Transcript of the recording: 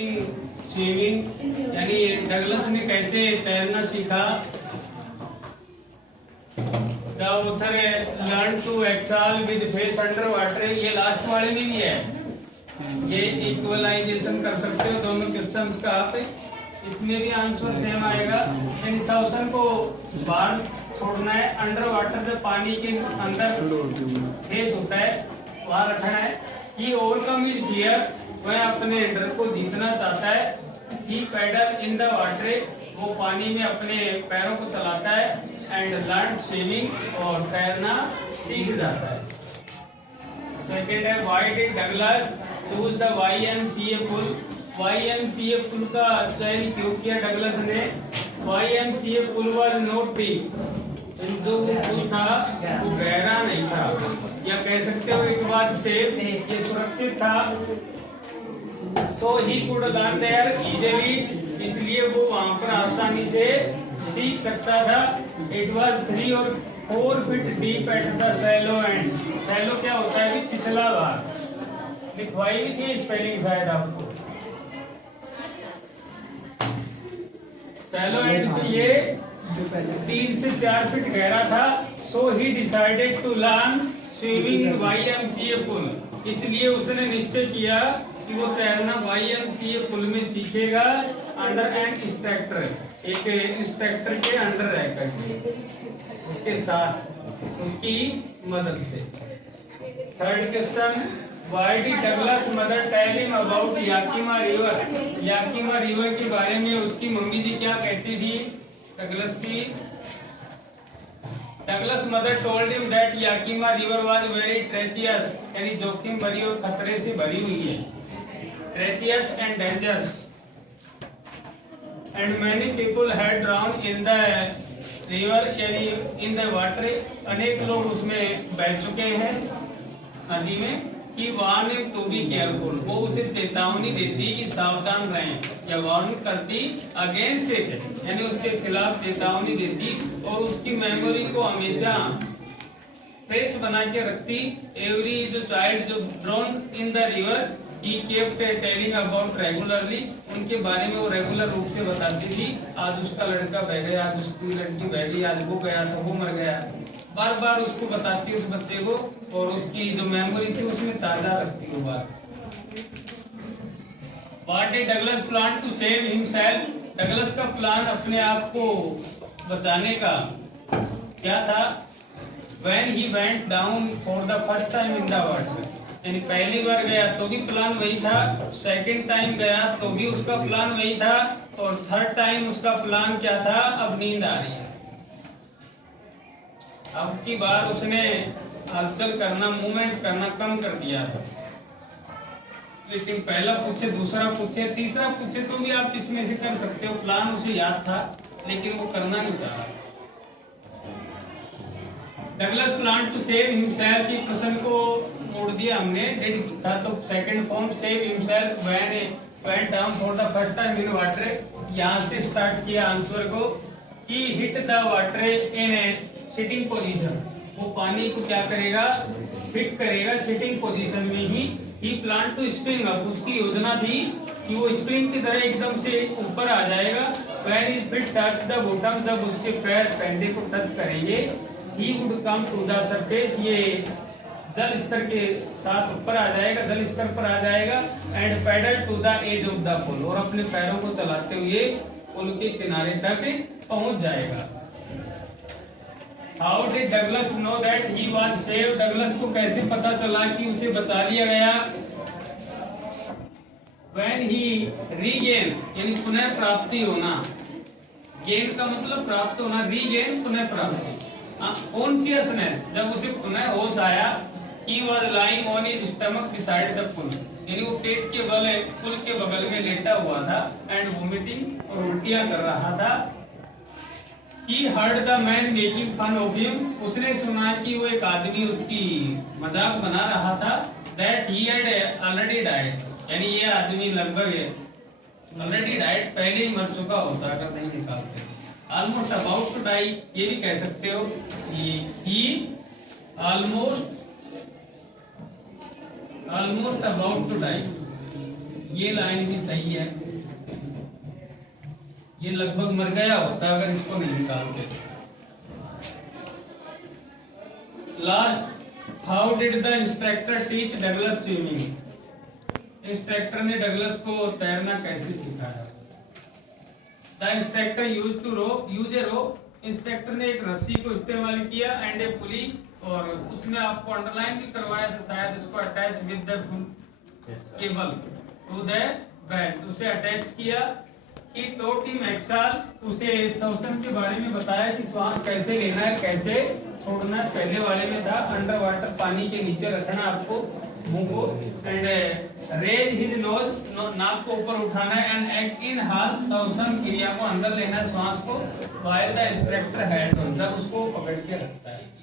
Swimming यानी Douglas ने कैसे तैरना सीखा। The author learn to excel with face under water, ये लास्ट वाले में भी है। ये इक्वलाइजेशन कर सकते हो दोनों क्वेश्चंस का आप, इसमें भी आंसर सेम आएगा। यानी सॉल्यूशन को बाहर छोड़ना है, अंडर वाटर जब पानी के अंदर फेस होता है वहां रखना है। ही ओवरकम इज फियर, वह अपने डर को जीतना चाहता है। ही पैडल इन द वाटर, वो पानी में अपने पैरों को चलाता है। एंड लर्न स्विमिंग, और तैरना सीख जाता है। सेकेंड है why did Douglas choose the YMCA pool. YMCA pool का चयन क्यों किया डगलस ने। YMCA pool was not deep, जो पुल था वो गहरा नहीं था, या कह सकते हो एक बात से ये सुरक्षित था। So he could learn there easily, इसलिए वो वहां पर आसानी से सीख सकता था। इट वाज 3 और 4 feet deep at the shallow and. Shallow क्या होता है कि छिछला भाग, लिखवाई भी थी स्पेलिंग शायद आपको। शैलो एंड ये 3 से 4 फीट गहरा था। So he decided to learn swimming YMCA pool, इसलिए उसने निश्चय किया कि वो तैरना YMCA पुल में सीखेगा अंडर एन इंस्ट्रक्टर, एक इंस्ट्रक्टर के अंडर रह करके, उसके साथ, उसकी मदद से। Third question, why did Douglas mother tell him about Yakima river. Yakima river के बारे में उसकी मम्मी जी क्या कहती थी डगलस की। Douglas mother told him that Yakima river was very treacherous, यानी जोखिम भरी और खतरे से भरी हुई है। Treacherous and dangerous and many people had drown in the river, यानी इन द वाटर, अनेक लोग उसमें बह चुके हैं नदी में। कि वार्निंग टू बी केयरफुल, वो उसे चेतावनी देती कि सावधान रहें, या वार्निंग करती अगेंस्ट इट, यानी उसके खिलाफ चेतावनी देती, और उसकी मेमोरी को हमेशा फ्रेश बना के रखती। एवरी जो चाइल्ड जो drone in the river he kept telling about regularly, उनके बारे में वो रेगुलर रूप से बताती थी। आज उसका लड़का बह गया, आज उसकी लड़की बह गई, आज वो गया था, वो मर गया। बार बार उसको बताती उस बच्चे को, और उसकी जो मेमोरी थी उसमें ताजा रखती वो बात। What did Douglas plan to save himself. Douglas का प्लान अपने आप को बचाने का क्या था। When he went down for the first time in the water, यानी पहली बार गया तो भी प्लान वही था, सेकंड टाइम गया तो भी उसका प्लान वही था, और थर्ड टाइम उसका प्लान क्या था। अब नींद आ रही है, अब की बार उसने हलचल करना, मूवमेंट करना कम कर दिया था। लेकिन पहला पूछे, दूसरा पूछे, तीसरा पूछे तो भी आप इसमें से कर सकते हो। प्लान उसे याद था लेकिन वो करना नहीं चाहा। Douglas plan to save himself की प्रश्न को मोड़ दिया हमने, डिड था तो second form save himself when went down for the first time in water, यहां से स्टार्ट किया आंसर को। He hit the water in a sitting position, वो पानी को क्या करेगा, हिट करेगा सिटिंग पोजीशन में ही। ही प्लान टू स्प्रिंग अप, उसकी योजना थी कि वो स्प्रिंग की तरह एकदम से ऊपर आ जाएगा। When he fit touch the bottom, जब उसके पैर पैंडे को टच करेंगे, he would come to the surface, ये जल स्तर के साथ ऊपर आ जाएगा, जल स्तर पर आ जाएगा। And paddle to the edge of the pool, और अपने पैरों को चलाते हुए पुल के किनारे तक पहुंच जाएगा। How did Douglas know that he was save, Douglas को कैसे पता चला कि उसे बचा लिया गया। व्हेन ही रीगेन, यानी पुनः प्राप्ति होना, गेन का मतलब प्राप्त होना, रीगेन पुनः प्राप्ति। कॉन्शियसनेस, जब उसे पुनः होश आया। he was lying on his stomach beside the pool, यानी वो पेट के बल पुल के बगल में लेटा हुआ था। एंड वोमिटिंग, और उल्टियां कर रहा था। he heard the man making fun of him, उसने सुना कि वो एक आदमी उसकी मजाक बना रहा था। that he had already died, यानी ये आदमी लगभग ऑलरेडी डाइड, पहले ही मर चुका होता अगर नहीं निकालते। ऑलमोस्ट अबाउट टू डाई, ये भी कह सकते हो। ही ऑलमोस्ट अबाउट टू डाई, ये लाइन भी सही है, ये लगभग मर गया होता अगर इसको नहीं निकालते। Last, how did the instructor teach Douglas swimming? Instructor ने डगलस को तैरना कैसे सिखाया? The instructor use A rope. Instructor ने एक रस्सी को इस्तेमाल किया एंड ए पुली, और उसमें आपको अंडरलाइन भी करवाया था शायद, इसको attach with the cable to the belt, उसे अटैच किया। कि टॉट हिम एक्साल, उसे श्वसन के बारे में बताया कि श्वास कैसे लेना है, कैसे छोड़ना है। पहले वाले में था अंडर वाटर, पानी के नीचे रखना आपको मुंह को, एंड रेज हिज नोज, नाक को ऊपर उठाना है, एंड एक्ट इन हाल, श्वसन क्रिया को अंदर लेना है, श्वास को, वाइल द इंस्ट्रक्टर हैंड, जब उसको पकड़ के रखता है।